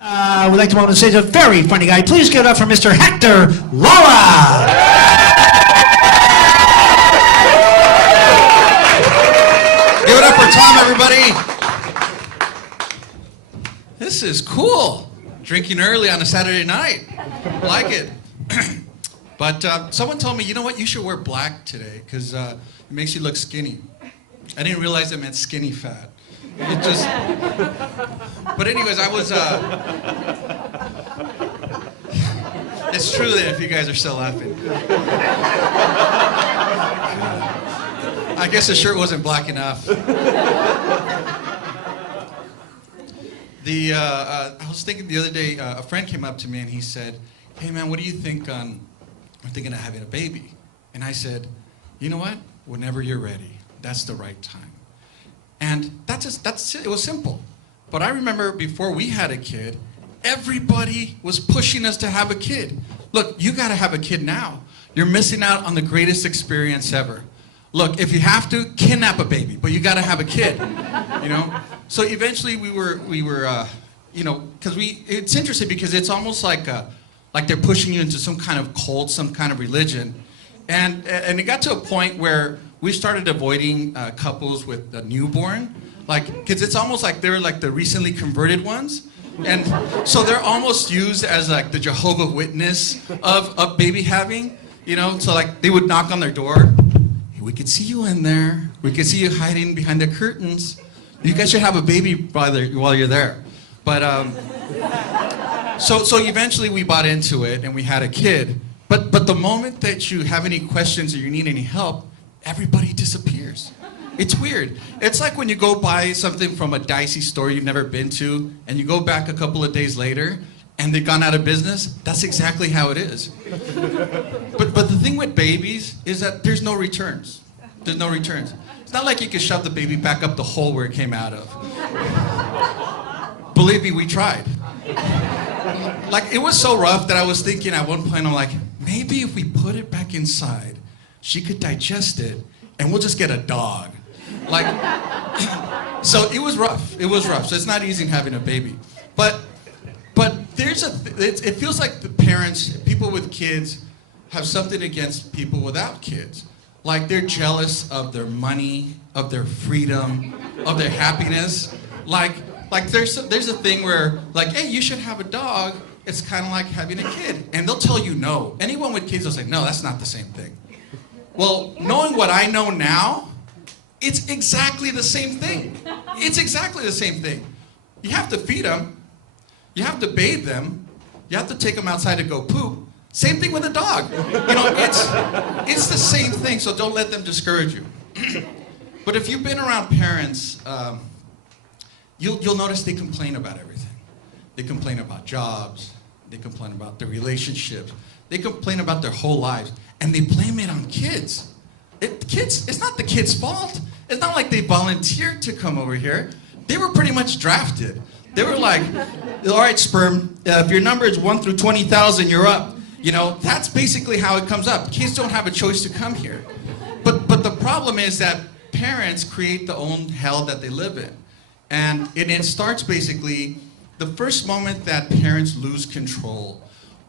We'd like to welcome to the stage a very funny guy. Please give it up for Mr. Hector Lara. Give it up for Tom, everybody. This is cool. Drinking early on a Saturday night. I like it. But someone told me, you know what, you should wear black today because it makes you look skinny. I didn't realize it meant skinny fat. It just... But anyways, I was... It's true that if you guys are still laughing. I guess the shirt wasn't black enough. I was thinking the other day, a friend came up to me and he said, hey man, what do you think on, I'm thinking of having a baby. And I said, you know what, whenever you're ready, that's the right time. And that's it was simple. But I remember before we had a kid, everybody was pushing us to have a kid. Look, you gotta have a kid now. You're missing out on the greatest experience ever. Look, if you have to, kidnap a baby, but you gotta have a kid, you know? So eventually we were, you know, because it's interesting because it's almost like they're pushing you into some kind of cult, some kind of religion. And it got to a point where we started avoiding couples with a newborn, because it's almost like they're like the recently converted ones. And so they're almost used as like the Jehovah's Witness of baby having, you know? So like they would knock on their door. Hey, we could see you in there. We could see you hiding behind the curtains. You guys should have a baby while you're there. But so eventually we bought into it and we had a kid. But the moment that you have any questions or you need any help, everybody disappears. It's weird. It's like when you go buy something from a dicey store you've never been to, and you go back a couple of days later, and they've gone out of business. That's exactly how it is. But the thing with babies is that there's no returns. There's no returns. It's not like you can shove the baby back up the hole where it came out of. Believe me, we tried. Like, it was so rough that I was thinking at one point, I'm like, maybe if we put it back inside, she could digest it, and we'll just get a dog. Like, so it was rough. It was rough. So it's not easy having a baby. But it feels like the parents, people with kids, have something against people without kids. Like they're jealous of their money, of their freedom, of their happiness. Like there's a thing where like, hey, you should have a dog. It's kind of like having a kid. And they'll tell you no. Anyone with kids will say, no, that's not the same thing. Well, knowing what I know now, it's exactly the same thing. It's exactly the same thing. You have to feed them. You have to bathe them. You have to take them outside to go poop. Same thing with a dog. You know, it's the same thing, so don't let them discourage you. But if you've been around parents, you'll notice they complain about everything. They complain about jobs. They complain about their relationships. They complain about their whole lives. And they blame it on kids. It's not the kids' fault. It's not like they volunteered to come over here. They were pretty much drafted. They were like, all right, sperm, if your number is 1 through 20,000, you're up. You know, that's basically how it comes up. Kids don't have a choice to come here. But the problem is that parents create the own hell that they live in. And it starts basically the first moment that parents lose control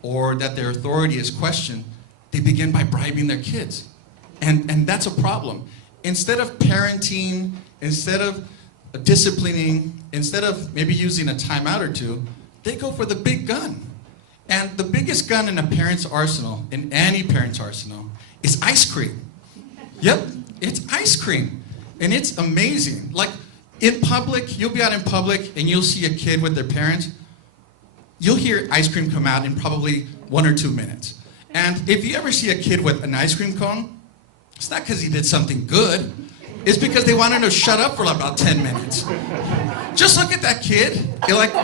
or that their authority is questioned, they begin by bribing their kids. And that's a problem. Instead of parenting, instead of disciplining, instead of maybe using a timeout or two, they go for the big gun. And the biggest gun in a parent's arsenal, in any parent's arsenal, is ice cream. Yep, it's ice cream. And it's amazing. Like in public, you'll be out in public and you'll see a kid with their parents. You'll hear ice cream come out in probably 1 or 2 minutes. And if you ever see a kid with an ice cream cone, it's not because he did something good. It's because they wanted to shut up for about 10 minutes. Just look at that kid.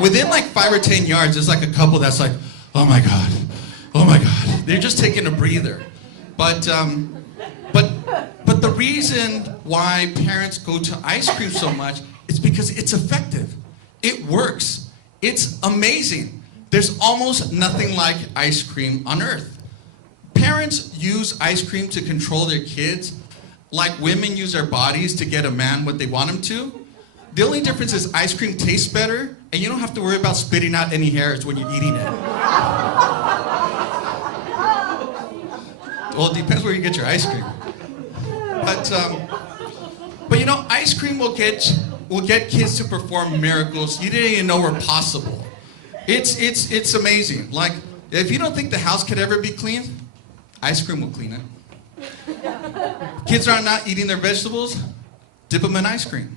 Within 5 or 10 yards, there's like a couple that's like, oh my God, oh my God. They're just taking a breather. But the reason why parents go to ice cream so much is because it's effective. It works. It's amazing. There's almost nothing like ice cream on earth. Parents use ice cream to control their kids like women use their bodies to get a man what they want him to. The only difference is ice cream tastes better, and you don't have to worry about spitting out any hairs when you're eating it. Well, it depends where you get your ice cream. But you know, ice cream will get kids to perform miracles you didn't even know were possible. It's amazing. Like, if you don't think the house could ever be clean, ice cream will clean it. Kids are not eating their vegetables, dip them in ice cream.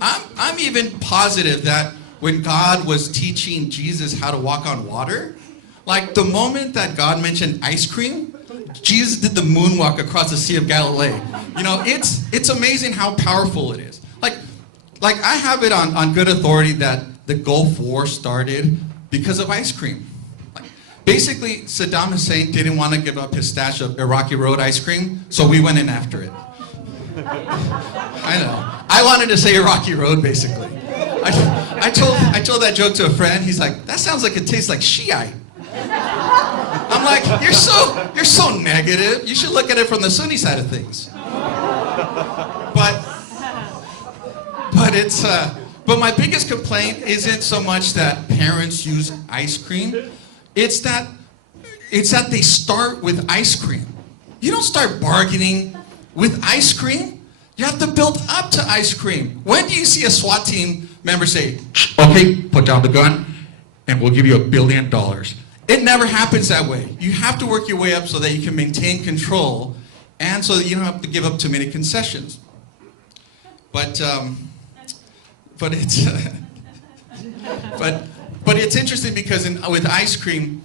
I'm even positive that when God was teaching Jesus how to walk on water, like the moment that God mentioned ice cream, Jesus did the moonwalk across the Sea of Galilee. You know, it's amazing how powerful it is. Like I have it on good authority that the Gulf War started because of ice cream. Like, basically, Saddam Hussein didn't want to give up his stash of Iraqi Road ice cream, so we went in after it. I know. I wanted to say Iraqi Road, basically. I told that joke to a friend. He's like, that sounds like it tastes like Shiite. I'm like, you're so negative. You should look at it from the Sunni side of things. But my biggest complaint isn't so much that parents use ice cream. It's that they start with ice cream. You don't start bargaining with ice cream. You have to build up to ice cream. When do you see a SWAT team member say, okay, put down the gun, and we'll give you $1 billion? It never happens that way. You have to work your way up so that you can maintain control, and so that you don't have to give up too many concessions. But it's interesting because with ice cream,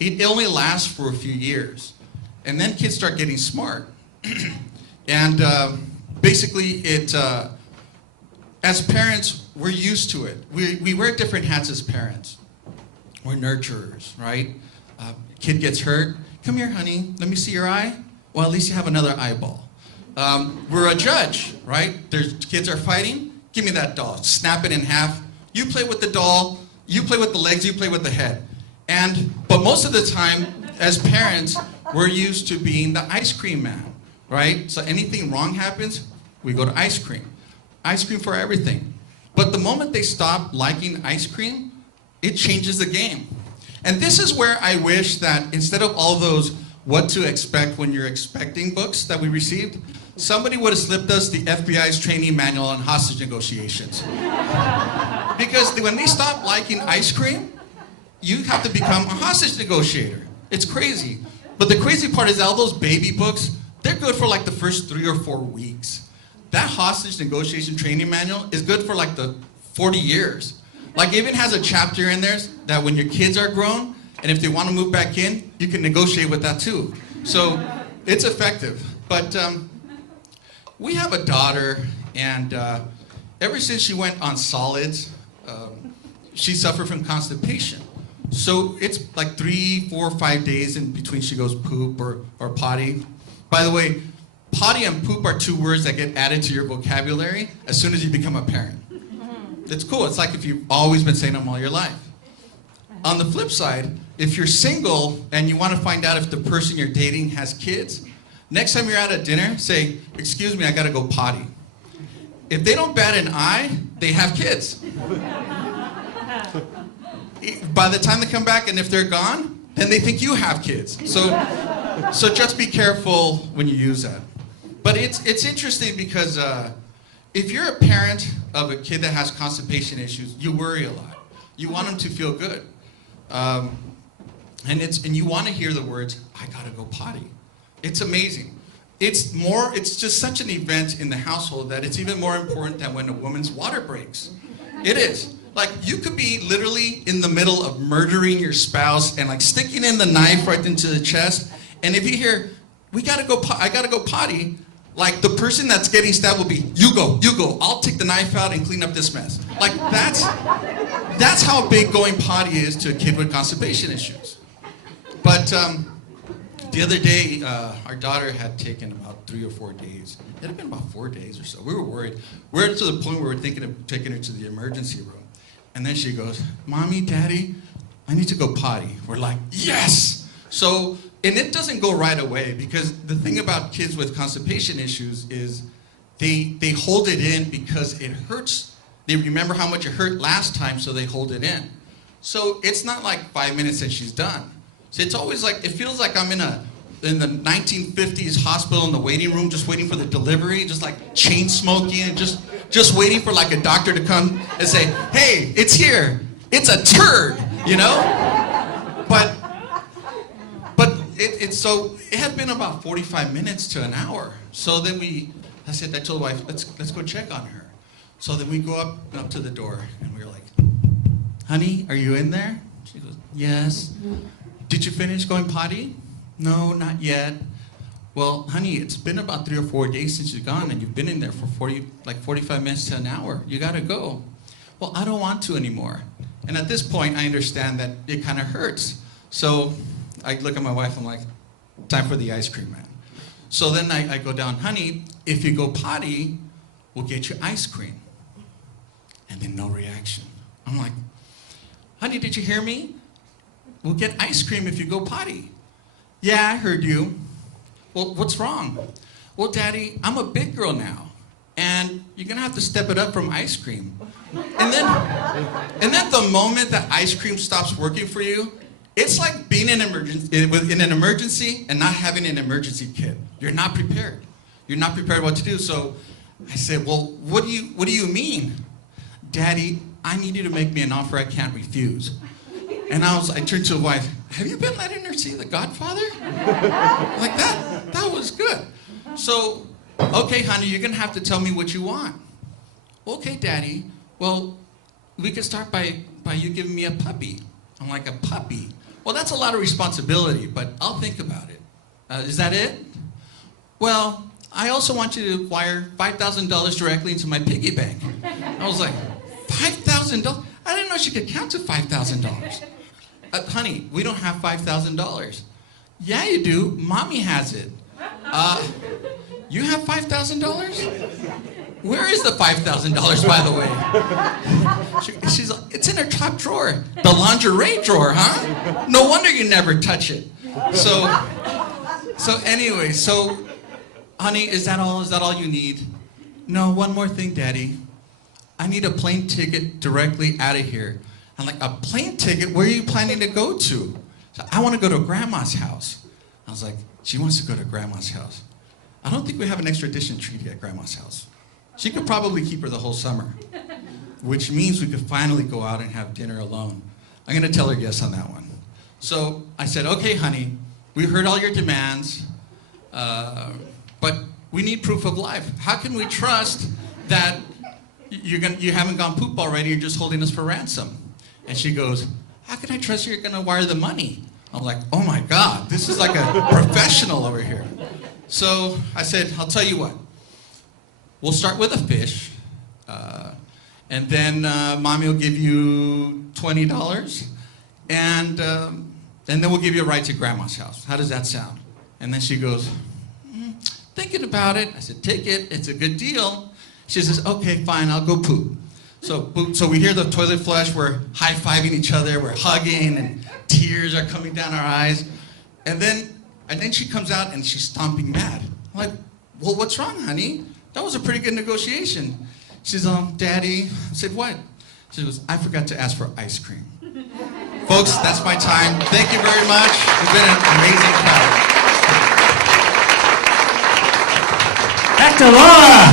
it only lasts for a few years, and then kids start getting smart, and basically as parents, we're used to it. We wear different hats as parents. We're nurturers, right? Kid gets hurt. Come here, honey. Let me see your eye. Well, at least you have another eyeball. We're a judge, right? Kids are fighting. Give me that doll. Snap it in half. You play with the doll. You play with the legs. You play with the head. But most of the time, as parents, we're used to being the ice cream man, right? So anything wrong happens, we go to ice cream. Ice cream for everything. But the moment they stop liking ice cream, it changes the game. And this is where I wish that instead of all those what to expect when you're expecting books that we received, somebody would have slipped us the FBI's training manual on hostage negotiations. Because when they stop liking ice cream, you have to become a hostage negotiator. It's crazy. But the crazy part is all those baby books, they're good for like the first 3 or 4 weeks. That hostage negotiation training manual is good for like the 40 years. Like, it even has a chapter in there that when your kids are grown, and if they want to move back in, you can negotiate with that too. So it's effective. But we have a daughter, and ever since she went on solids, she suffered from constipation. So it's like 3, 4, 5 days in between she goes poop or potty. By the way, potty and poop are 2 words that get added to your vocabulary as soon as you become a parent. It's cool. It's like if you've always been saying them all your life. On the flip side, if you're single and you want to find out if the person you're dating has kids, next time you're out at dinner, say, excuse me, I got to go potty. If they don't bat an eye, they have kids. By the time they come back, and if they're gone, then they think you have kids. So just be careful when you use that. But it's interesting because if you're a parent of a kid that has constipation issues, you worry a lot. You want them to feel good. And you want to hear the words, I gotta go potty. It's amazing. It's just such an event in the household that it's even more important than when a woman's water breaks. It is. Like, you could be literally in the middle of murdering your spouse and like sticking in the knife right into the chest. And if you hear, I gotta go potty, like the person that's getting stabbed will be, you go, I'll take the knife out and clean up this mess. Like, that's how big going potty is to a kid with constipation issues. But the other day, our daughter had taken about 3 or 4 days. It had been about 4 days or so. We were worried. We're to the point where we're thinking of taking her to the emergency room. And then she goes, Mommy, Daddy, I need to go potty. We're like, yes! So, and it doesn't go right away, because the thing about kids with constipation issues is they hold it in because it hurts. They remember how much it hurt last time, so they hold it in. So it's not like 5 minutes and she's done. So it's always like, it feels like I'm in the 1950s hospital in the waiting room, just waiting for the delivery, just like chain smoking, and just waiting for like a doctor to come and say, hey, it's here. It's a turd, you know? But so it had been about 45 minutes to an hour. So then I told the wife, let's go check on her. So then we go up to the door and we were like, honey, are you in there? She goes, yes. Did you finish going potty? No, not yet. Well, honey, it's been about 3 or 4 days since you've gone and you've been in there for 45 minutes to an hour. You gotta go. Well, I don't want to anymore. And at this point, I understand that it kind of hurts. So I look at my wife, I'm like, time for the ice cream, man. So then I go down, honey, if you go potty, we'll get you ice cream. And then no reaction. I'm like, honey, did you hear me? We'll get ice cream if you go potty. Yeah, I heard you. Well, what's wrong? Well, Daddy, I'm a big girl now, and you're gonna have to step it up from ice cream. And then the moment that ice cream stops working for you, it's like being in an emergency and not having an emergency kit. You're not prepared. You're not prepared what to do. So I said, well, what do you mean? Daddy, I need you to make me an offer I can't refuse. And I turned to the wife, have you been letting her see The Godfather? Like that was good. So, okay, honey, you're gonna have to tell me what you want. Okay, Daddy, well, we could start by you giving me a puppy. I'm like, a puppy? Well, that's a lot of responsibility, but I'll think about it. Is that it? Well, I also want you to wire $5,000 directly into my piggy bank. I was like, $5,000? I didn't know she could count to $5,000. Honey, we don't have $5,000. Yeah, you do. Mommy has it. You have $5,000? Where is the $5,000, by the way? She's like, it's in her top drawer. The lingerie drawer, huh? No wonder you never touch it. So anyway, honey, is that all? Is that all you need? No, one more thing, Daddy. I need a plane ticket directly out of here. I'm like, a plane ticket? Where are you planning to go to? So I want to go to Grandma's house. I was like, she wants to go to Grandma's house. I don't think we have an extradition treaty at Grandma's house. She could probably keep her the whole summer, which means we could finally go out and have dinner alone. I'm going to tell her yes on that one. So I said, okay, honey, we heard all your demands, but we need proof of life. How can we trust that you haven't gone poop already, you're just holding us for ransom? And she goes, how can I trust you're going to wire the money? I'm like, oh my God, this is like a professional over here. So I said, I'll tell you what. We'll start with a fish, and then Mommy will give you $20, and then we'll give you a ride to Grandma's house. How does that sound? And then she goes, thinking about it. I said, take it. It's a good deal. She says, okay, fine, I'll go poop. So we hear the toilet flush. We're high-fiving each other. We're hugging, and tears are coming down our eyes. And then she comes out, and she's stomping mad. I'm like, well, what's wrong, honey? That was a pretty good negotiation. She says, Daddy. I said, what? She goes, I forgot to ask for ice cream. Folks, that's my time. Thank you very much. It's been an amazing crowd. Hector Lara!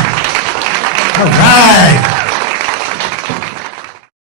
All right.